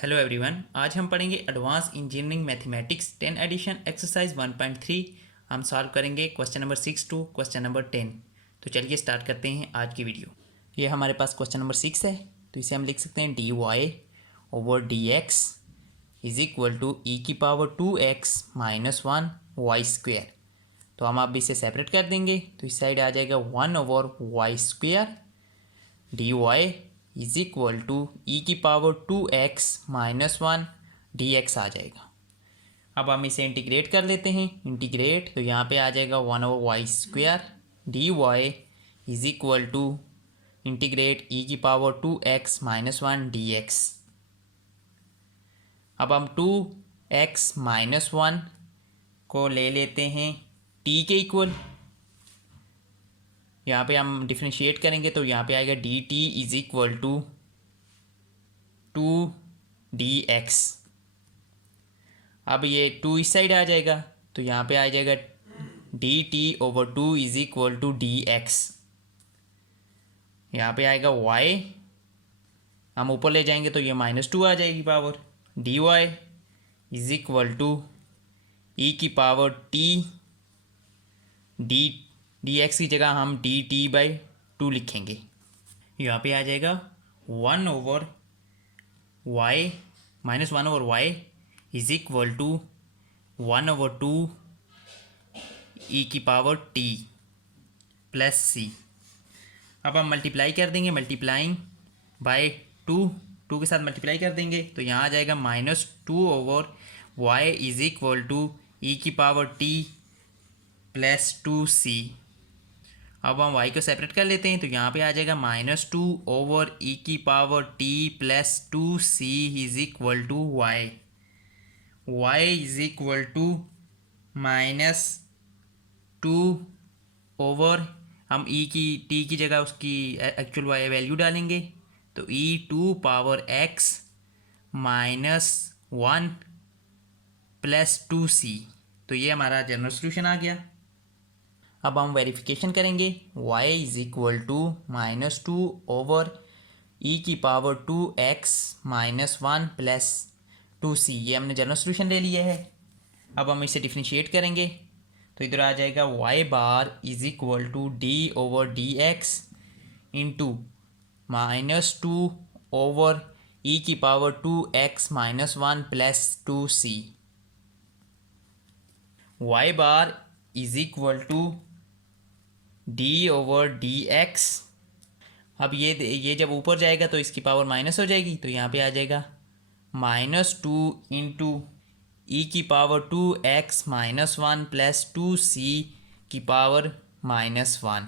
Hello everyone, आज हम पढ़ेंगे advance engineering mathematics 10 edition exercise 1.3। हम सॉल्व करेंगे question number 6 to question number 10। तो चलिए स्टार्ट करते हैं आज की वीडियो। ये हमारे पास क्वेश्चन नंबर 6 है, तो इसे हम लिख सकते हैं dy over D x is equal to ई की power 2x minus 1 Y square. तो हम अब इसे सेपरेट कर देंगे, तो इस साइड आ जाएगा 1 over Y square D Y is equal to ई की power 2x minus 1 D x आ जाएगा। अब हम इसे इंटीग्रेट कर लेते हैं। इंटीग्रेट तो यहाँ पे आ जाएगा 1 over Y square D Y is equal to integrate E की power 2x minus 1 D x. अब हम 2x माइनस 1 को ले लेते हैं t के इक्वल। यहाँ पे हम डिफ्रेंशिएट करेंगे तो यहाँ पे आएगा d t is equal to 2dx। अब ये 2 इस साइड आ जाएगा, तो यहाँ पे आ जाएगा d t over 2 is equal to d x. यहाँ पे आएगा y, हम ऊपर ले जाएंगे तो ये -2 आ जाएगी power. D Y is equal to ई की पावर t डी एक्स की जगह हम डी टी बाई 2 लिखेंगे। यहाँ पे आ जाएगा 1 over y minus 1 over y is equal to 1 over 2 e की पावर टी प्लस सी। अब हम मल्टीप्लाई कर देंगे, मल्टीप्लाइंग बाय 2 के साथ मल्टीप्लाई कर देंगे तो यहाँ आ जाएगा -2 over y is equal to ई की पावर टी प्लस 2c। अब हम y को सेपरेट कर लेते हैं तो यहाँ पे आ जाएगा -2 ओवर ई की power t plus 2c is equal to y. Y is equal to -2 over, हम e की t की जगह उसकी एक्चुअल y वैल्यू डालेंगे तो e2 पावर x -1 प्लस 2c। तो ये हमारा जनरल सोल्यूशन आ गया। अब हम वेरिफिकेशन करेंगे y is equal to -2 over e की पावर 2x माइनस 1 प्लस 2c। ये हमने जनरल सोल्यूशन ले लिया है। अब हम इसे डिफ्रेंशिएट करेंगे तो इधर आ जाएगा y bar is equal to d over D x into -2 over e की पावर 2x माइनस 1 प्लस 2c। y bar is equal to d over D x. अब ये जब ऊपर जाएगा तो इसकी पावर माइनस हो जाएगी, तो यहाँ पे आ जाएगा -2 इंटू ई की पावर 2x माइनस 1 प्लस 2c की पावर -1।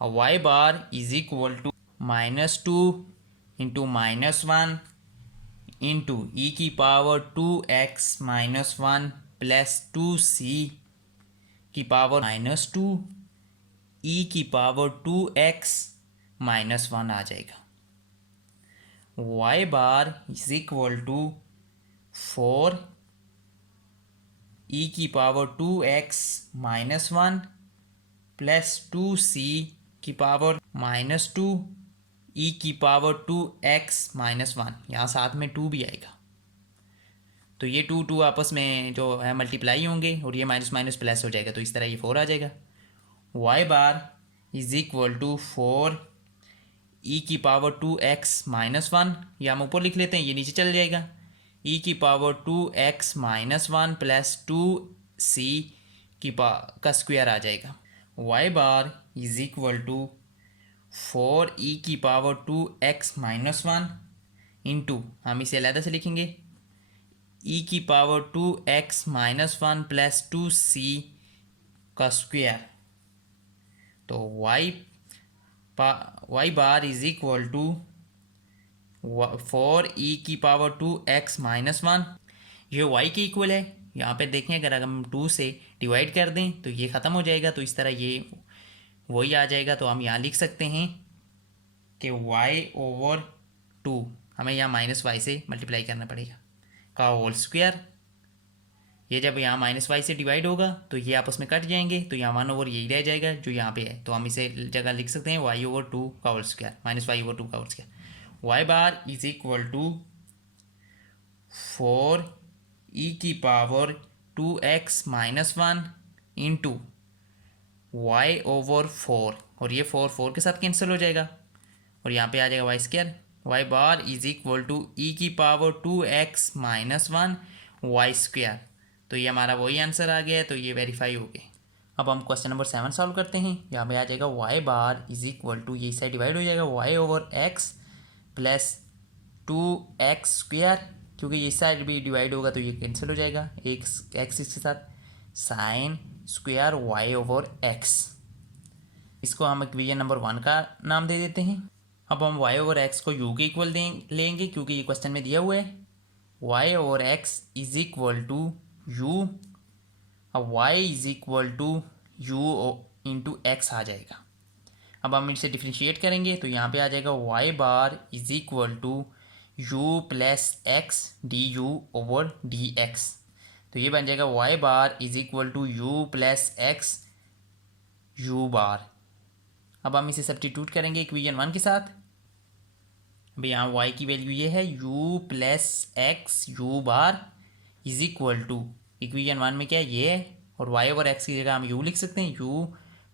और y bar is equal to -2 into -1 into e की पावर 2x माइनस 1 प्लस 2c की पावर -2 ई की पावर 2x माइनस 1 आ जाएगा। y bar is equal to 4 e की पावर 2x माइनस 1 प्लस 2c की पावर -2 ई की पावर 2x माइनस 1। यहाँ साथ में 2 भी आएगा, तो ये 2 आपस में जो है मल्टीप्लाई होंगे और ये माइनस माइनस प्लस हो जाएगा, तो इस तरह ये 4 आ जाएगा। y bar is equal to 4 e की पावर 2x माइनस 1, या हम ऊपर लिख लेते हैं, ये नीचे चल जाएगा। ई की पावर 2x माइनस 1 प्लस 2c का स्क्वायर आ जाएगा। y bar is equal to 4 e की पावर 2x माइनस 1 इंटू, हम इसे अलग से लिखेंगे, ई की पावर 2x माइनस 1 प्लस 2c का स्क्वायर। तो y bar is equal to 4 e की पावर 2x माइनस 1। ये y के इक्वल है। यहाँ पे देखें, अगर हम 2 से डिवाइड कर दें तो ये ख़त्म हो जाएगा, तो इस तरह ये वही आ जाएगा। तो हम यहाँ लिख सकते हैं कि y ओवर 2, हमें यहाँ -y से मल्टीप्लाई करना पड़ेगा, का होल स्क्वायर। ये जब यहाँ -y से डिवाइड होगा तो ये आपस में कट जाएंगे, तो यहाँ 1 ओवर यही रह जाएगा जो यहाँ पे है। तो हम इसे जगह लिख सकते हैं y ओवर 2 का होल स्क्वायर, -y ओवर 2 का whole square. Y bar is equal to 4 e की power 2x minus 1 into y over 4, और ये 4 के साथ कैंसिल हो जाएगा और यहाँ पे आ जाएगा y square. Y bar is equal to ई की power 2x minus 1 Y square. तो ये हमारा वही आंसर आ गया है, तो ये वेरीफाई हो गया। अब हम क्वेश्चन नंबर 7 सॉल्व करते हैं। यहाँ पे आ जाएगा y bar is equal to, ये साइड डिवाइड हो जाएगा, y over x plus 2x square, क्योंकि ये साइड भी डिवाइड होगा तो ये कैंसिल हो जाएगा, एक एक्स इसके साथ, sine square y over x. इसको हम इक्वेशन नंबर 1 का नाम दे देते हैं। अब हम y ओवर x को u के इक्वल लेंगे, क्योंकि ये क्वेश्चन में दिया हुआ है। y over x is equal to u, अब y is equal to u into x आ जाएगा। अब हम इसे डिफ्रेंशिएट करेंगे तो यहाँ पे आ जाएगा y bar is equal to u plus x d u over D x. तो ये बन जाएगा y bar is equal to u plus x u bar. अब हम इसे सब्स्टिट्यूट करेंगे इक्वेशन 1 के साथ। अभी यहाँ y की वैल्यू ये है u plus x u bar is equal to, equation 1 में क्या है ये है, और y ओवर x की जगह हम u लिख सकते हैं, u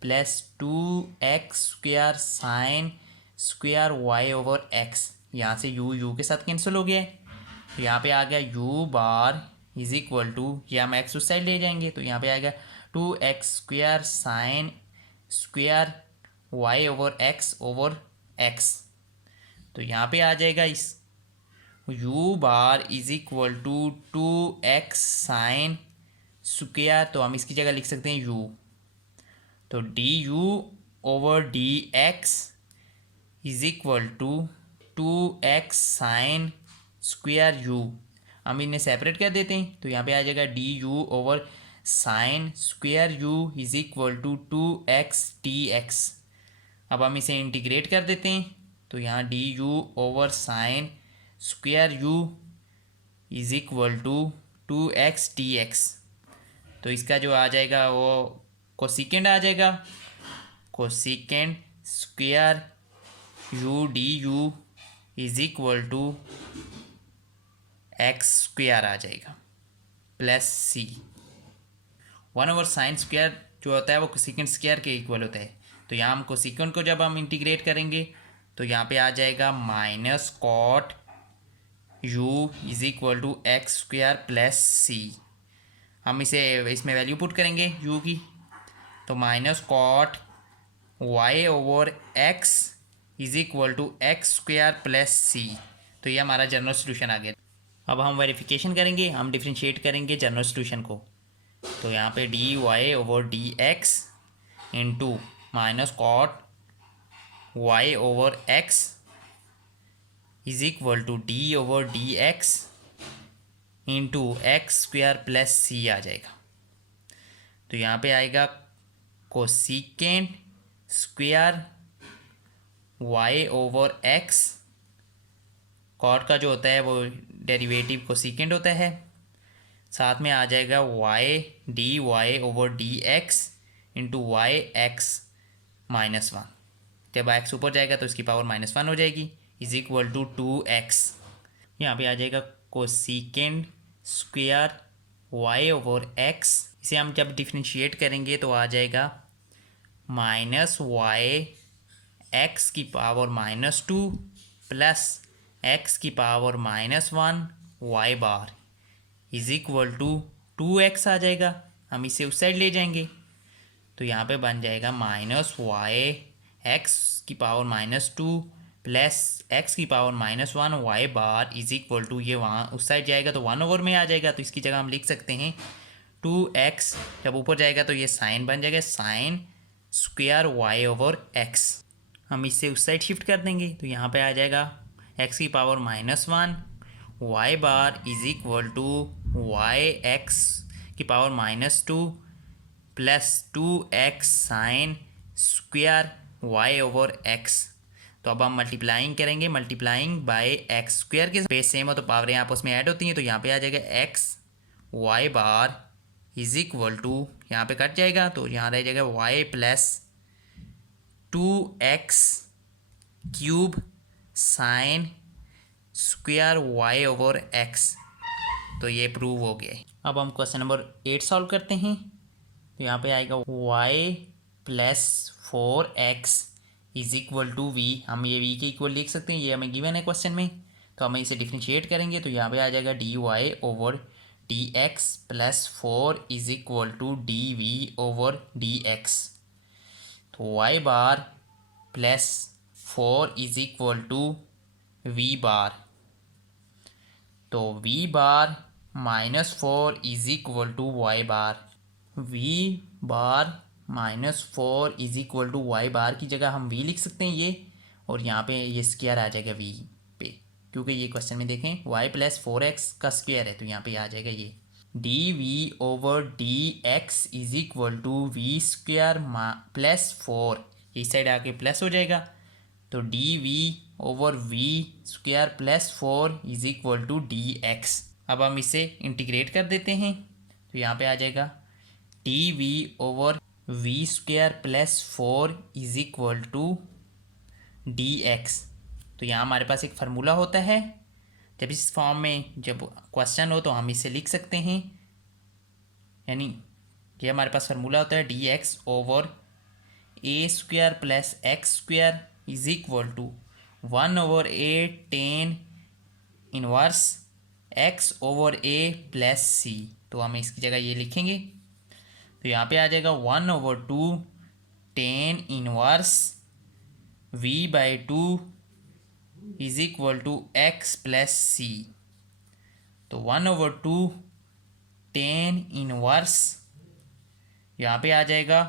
plus 2x square sine square y over x. यहाँ से u के साथ कैंसिल हो गया है, तो यहाँ पे आ गया u bar is equal to, ये हम x उस साइड ले जाएंगे तो यहाँ पे आएगा 2x square sine square y over x. तो यहाँ पे आ जाएगा इस u bar is equal to 2x sine square, तो हम इसकी जगह लिख सकते हैं u, तो d u over D x is equal to 2x sine square u। हम इन्हें सेपरेट कर देते हैं तो यहाँ पे आ जाएगा d u over sine square u is equal to 2x dx। अब हम इसे इंटीग्रेट कर देते हैं तो यहाँ d u over sine square u is equal to 2x dx। तो इसका जो आ जाएगा वो कोसिकेंड आ जाएगा, cosecant square u d u is equal to x square आ जाएगा plus c। 1 over sine square जो होता है वो कोसिकेंड स्क्वायर के इक्वल होता है, तो यहाँ हम कोसिकेंड को जब हम इंटीग्रेट करेंगे तो यहाँ पे आ जाएगा minus cot u is equal to x square plus c। हम इसे इसमें वैल्यू पुट करेंगे u की, तो minus cot y over x is equal to x square plus c। तो ये हमारा जनरल सोल्यूशन आ गया। अब हम वेरिफिकेशन करेंगे, हम डिफ्रेंशिएट करेंगे जनरल सोल्यूशन को, तो यहाँ पे d y over D x into minus cot y over x is equal to d over D x into x square plus c आ जाएगा। तो यहाँ पे आएगा cosecant square y over x, cot का जो होता है वो डेरिवेटिव कोसिकेंड होता है, साथ में आ जाएगा y d y over D x into y x minus 1। जब एक्स ऊपर जाएगा तो इसकी पावर -1 हो जाएगी इज इक्वल टू 2x। यहाँ पे आ जाएगा cosecant square y over x, इसे हम जब डिफ्रेंशिएट करेंगे तो आ जाएगा माइनस वाई एक्स की पावर -2 प्लस एक्स की power -1 y bar is equal to 2x आ जाएगा। हम इसे उस साइड ले जाएंगे तो यहाँ पे बन जाएगा माइनस वाई एक्स की पावर -2 प्लस एक्स की power -1 y bar is equal to, ये वहाँ उस साइड जाएगा तो 1 ओवर में आ जाएगा, तो इसकी जगह हम लिख सकते हैं 2x, जब ऊपर जाएगा तो ये साइन बन जाएगा sine square y over x. हम इससे उस साइड शिफ्ट कर देंगे तो यहाँ पे आ जाएगा x की power -1 y bar is equal to y x की power -2 plus 2x sine square y over x. तो अब हम मल्टीप्लाइंग करेंगे, मल्टीप्लाइंग बाय एक्स स्क्वायर के बेस सेम हो तो पावरें आपस में ऐड होती हैं, तो यहाँ पे आ जाएगा x y bar is equal to, यहाँ पे कट जाएगा तो यहाँ रह जाएगा y plus 2x cube sine square y over x. तो ये प्रूव हो गया है। अब हम क्वेश्चन नंबर 8 सॉल्व करते हैं। तो यहाँ पे आएगा y plus 4x is equal to v. हम ये v के इक्वल लिख सकते हैं, ये हमें गिवन है क्वेश्चन में। तो हम इसे डिफ्रेंशिएट करेंगे तो यहाँ पे आ जाएगा d y over D x plus 4 is equal to d v over D x. तो y bar plus 4 is equal to v bar. तो v bar minus 4 is equal to y bar. V bar minus 4 is equal to y bar की जगह हम we लिख सकते हैं ये, और यहाँ पे ये स्क्वायर आ जाएगा वी पे, क्योंकि ये क्वेश्चन में देखें वाई प्लस 4x का स्क्वायर है, तो यहाँ पे आ जाएगा ये d v over D x is equal to v square plus 4, इस साइड आके प्लस हो जाएगा। तो d v over v square plus 4 is equal to d x. अब हम इसे इंटीग्रेट कर देते हैं तो यहाँ पे आ जाएगा d v over v square plus 4 is equal to d x. तो यहाँ हमारे पास एक फार्मूला होता है, जब इस फॉर्म में जब क्वेश्चन हो तो हम इसे लिख सकते हैं, यानी ये हमारे पास फार्मूला होता है d x over a square plus x square is equal to 1 over a tan inverse x over a plus c. तो हम इसकी जगह ये लिखेंगे, तो यहाँ पे आ जाएगा 1 over 2 tan inverse v by 2 is equal to x plus c. तो 1 ओवर 2 टेन इनवर्स यहाँ पे आ जाएगा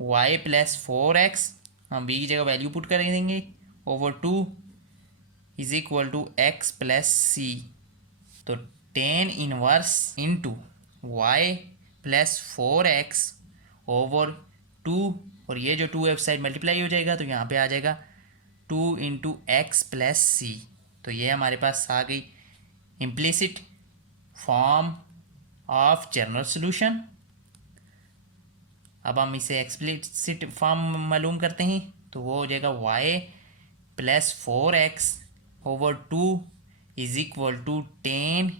y प्लस 4x, हम v की जगह वैल्यू पुट कर देंगे, over 2 is equal to x plus c. तो tan inverse into y plus 4x over 2, और ये जो 2 साइड मल्टीप्लाई हो जाएगा तो यहाँ पे आ जाएगा 2 इंटू एक्स प्लस सी। तो ये हमारे पास आ गई implicit form of general solution. अब हम इसे एक्सप्लिसिट फॉर्म मालूम करते हैं तो वो हो जाएगा y plus 4x over 2 is equal to 10,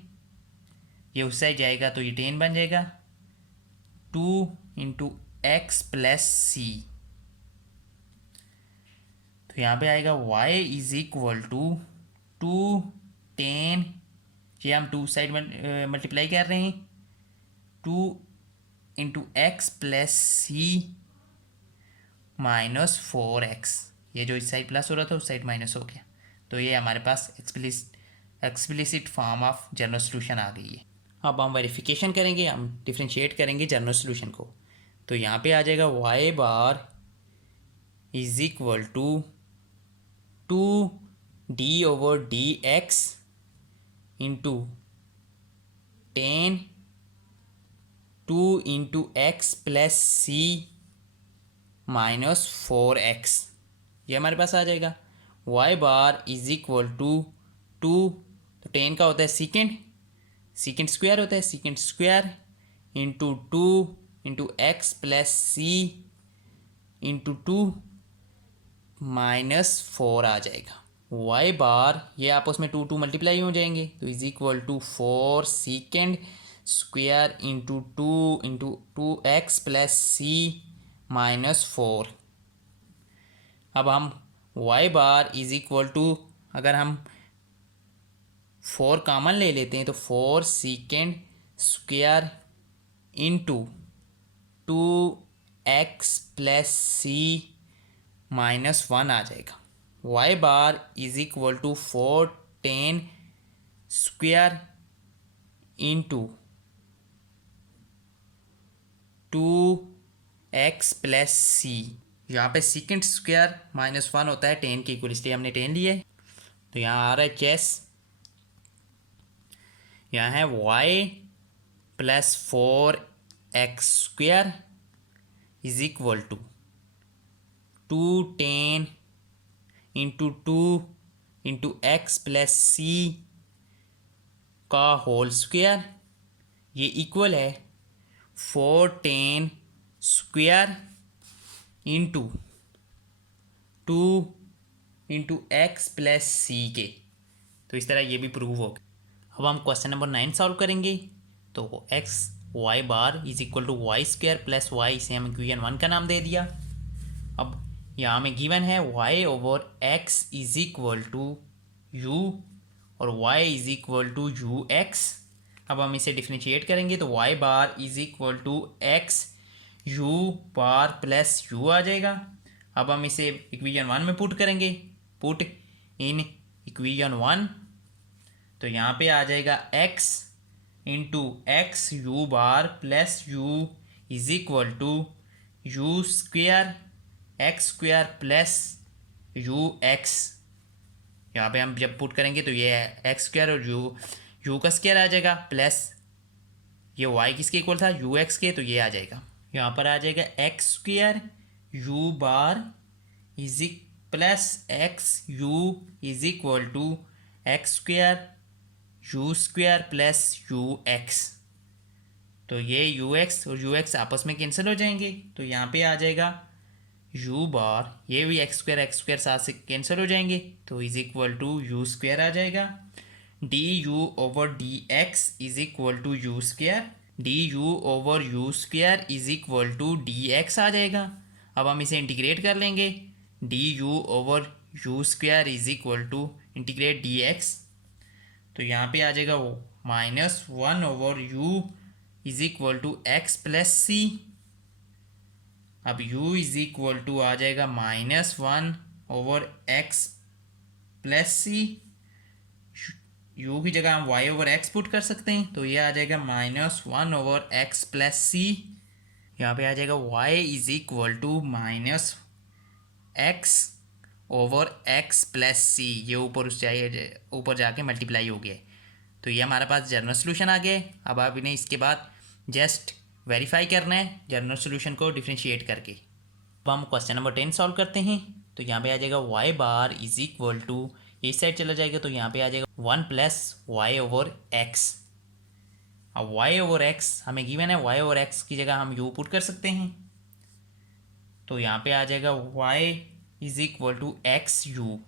ये उस साइड जाएगा तो ये 10 बन जाएगा, 2 इंटू एक्स प्लस सी। तो यहाँ पे आएगा y इज इक्वल टू 2 10, ये हम 2 साइड मल्टीप्लाई कर रहे हैं, 2 into x plus c minus 4x, ये जो इस साइड प्लस हो रहा था उस साइड माइनस हो गया। तो ये हमारे पास explicit form of general solution आ गई है। अब हम वेरिफिकेशन करेंगे, हम डिफ्रेंशिएट करेंगे जनरल सोल्यूशन को। तो यहाँ पे आ जाएगा y bar is equal to 2 d over D x into 10 2 into x plus c minus 4x, ये हमारे पास आ जाएगा। Y bar is equal to 2, तो 10 का होता है सीकेंड स्क्वायर होता है, secant square into 2 into x plus c into 2 minus 4 आ जाएगा। वाई बार ये आपस में 2 मल्टीप्लाई हो जाएंगे तो is equal to 4 secant square into 2 x plus c minus 4। अब हम y bar is equal to, अगर हम 4 कॉमन ले लेते हैं तो 4 secant square into 2 x plus c minus 1 आ जाएगा। y bar is equal to 4 10 square into 2 x plus c, यहाँ पे सीकेंड स्क्वायर माइनस 1 होता है 10 के इक्वल, इसलिए हमने 10 लिया है। तो यहाँ आ रहा है चेस, यहाँ है y plus 4x square is equal to 210 into 2 into x plus c का होल स्क्वायर, ये इक्वल है 410 square into 2 into x plus c के। तो इस तरह ये भी प्रूव हो गया। अब हम क्वेश्चन नंबर 9 सॉल्व करेंगे। तो x y bar is equal to y square plus y, इसे हम इक्वेशन 1 का नाम दे दिया। अब यहाँ में गिवन है y over x is equal to u और y is equal to u x. अब हम इसे डिफ्रेंशिएट करेंगे तो y bar is equal to x u bar plus u आ जाएगा। अब हम इसे इक्वेशन 1 में पुट करेंगे, पुट इन इक्वेशन 1। तो यहाँ पे आ जाएगा x into x u bar plus u is equal to u square x square plus u x. यहाँ पे हम जब पुट करेंगे तो ये एक्स स्क्वेयर और यू का स्क्वेयर आ जाएगा प्लस ये वाई किसके इक्वल था, यू एक्स के, तो ये आ जाएगा। यहाँ पर आ जाएगा x square u bar is plus x u is equal to x square u square plus u x. तो ये यू एक्स और यू एक्स आपस में कैंसिल हो जाएंगे। तो यहाँ पे आ जाएगा यू बार, ये भी एक्स स्क्वायर साथ से कैंसिल हो जाएंगे, तो is equal to u square आ जाएगा। D u over D x is equal to u square, d u over u square is equal to d x आ जाएगा। अब हम इसे इंटीग्रेट कर लेंगे, d u over u square is equal to integrate d x. तो यहाँ पे आ जाएगा वो -1 over u is equal to x plus c. अब u इज इक्वल टू आ जाएगा -1 ओवर एक्स प्लस सी। u की जगह हम y ओवर x पुट कर सकते हैं, तो ये आ जाएगा -1 ओवर x प्लस सी। यहाँ पे आ जाएगा y is equal to -x over x plus c. ये ऊपर जाके मल्टीप्लाई हो गया। तो ये हमारे पास जनरल सोल्यूशन आ गया। अब आप इन्हें इसके बाद जस्ट वेरीफाई करना है जनरल सोल्यूशन को डिफ्रेंशिएट करके। अब हम क्वेश्चन नंबर 10 सॉल्व करते हैं। तो यहाँ पे आ जाएगा y bar is equal to, इस साइड चला जाएगा तो यहाँ पे आ जाएगा 1 प्लस वाई ओवर एक्स। अब y ओवर x हमें गिवन है, y ओवर x की जगह हम u पुट कर सकते हैं। तो यहाँ पे आ जाएगा y is equal to x u.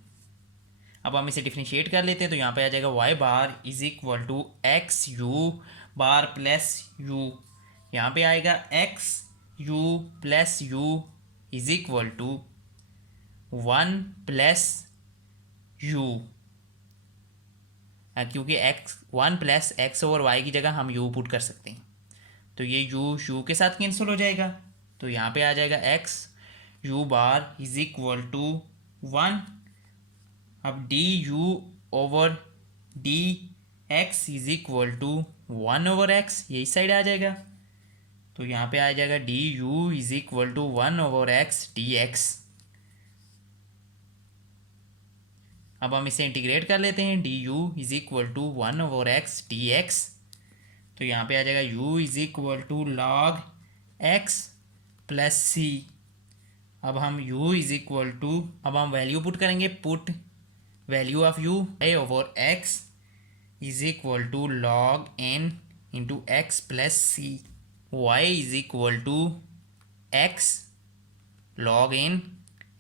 अब हम इसे डिफ्रेंशिएट कर लेते हैं तो यहाँ पे आ जाएगा y bar is equal to x u bar plus u. यहाँ पे आएगा x u plus u is equal to 1 plus u, क्योंकि x 1 plus x over y की जगह हम यू पुट कर सकते हैं। तो ये यू के साथ कैंसिल हो जाएगा। तो यहाँ पे आ जाएगा x u bar is equal to 1। अब d u over D x is equal to 1 over x, यही साइड आ जाएगा। तो यहाँ पे आ जाएगा d u is equal to 1 over x d x. अब हम इसे इंटीग्रेट कर लेते हैं, d u is equal to 1 over x d x. तो यहाँ पे आ जाएगा u is equal to log x plus c. अब हम u इज इक्वल टू, अब हम वैल्यू पुट करेंगे, put value of u a over x is equal to log n into x plus c. y is equal to x log n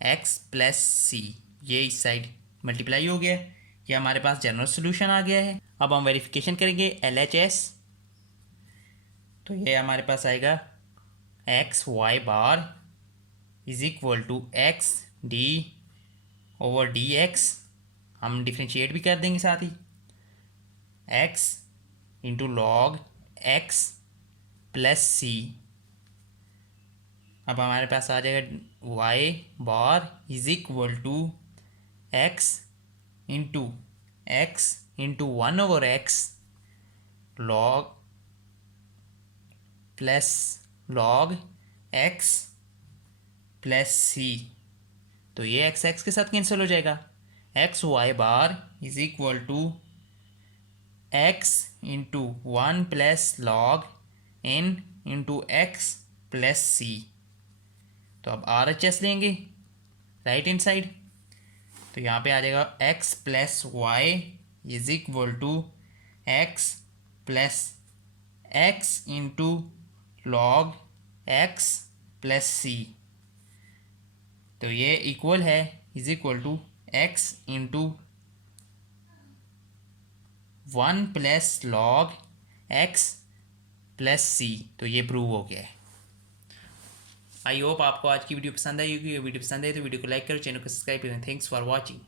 x plus c. ये इस side multiply हो गया। ये हमारे पास general solution आ गया है। अब हम वेरिफिकेशन करेंगे LHS। तो ये हमारे पास आएगा x y bar is equal to x d over D x. हम डिफ्रेंशिएट भी कर देंगे साथ ही, x into log x plus c. अब हमारे पास आ जाएगा y bar is equal to x into 1 over x log plus log x plus c. तो ये एक्स एक्स के साथ कैंसिल हो जाएगा। X y bar is equal to x into 1 plus log n into x plus c. तो अब RHS लेंगे right hand side. तो यहाँ पे आ जाएगा x प्लस y is equal to x plus x into log x plus c. तो ये इक्वल है is equal to x into 1 + log x plus c. तो ये प्रूव हो गया है। आई होप आपको आज की वीडियो पसंद आई होगी। वीडियो पसंद आई तो वीडियो को लाइक करो, चैनल को सब्सक्राइब करें। Thanks for watching.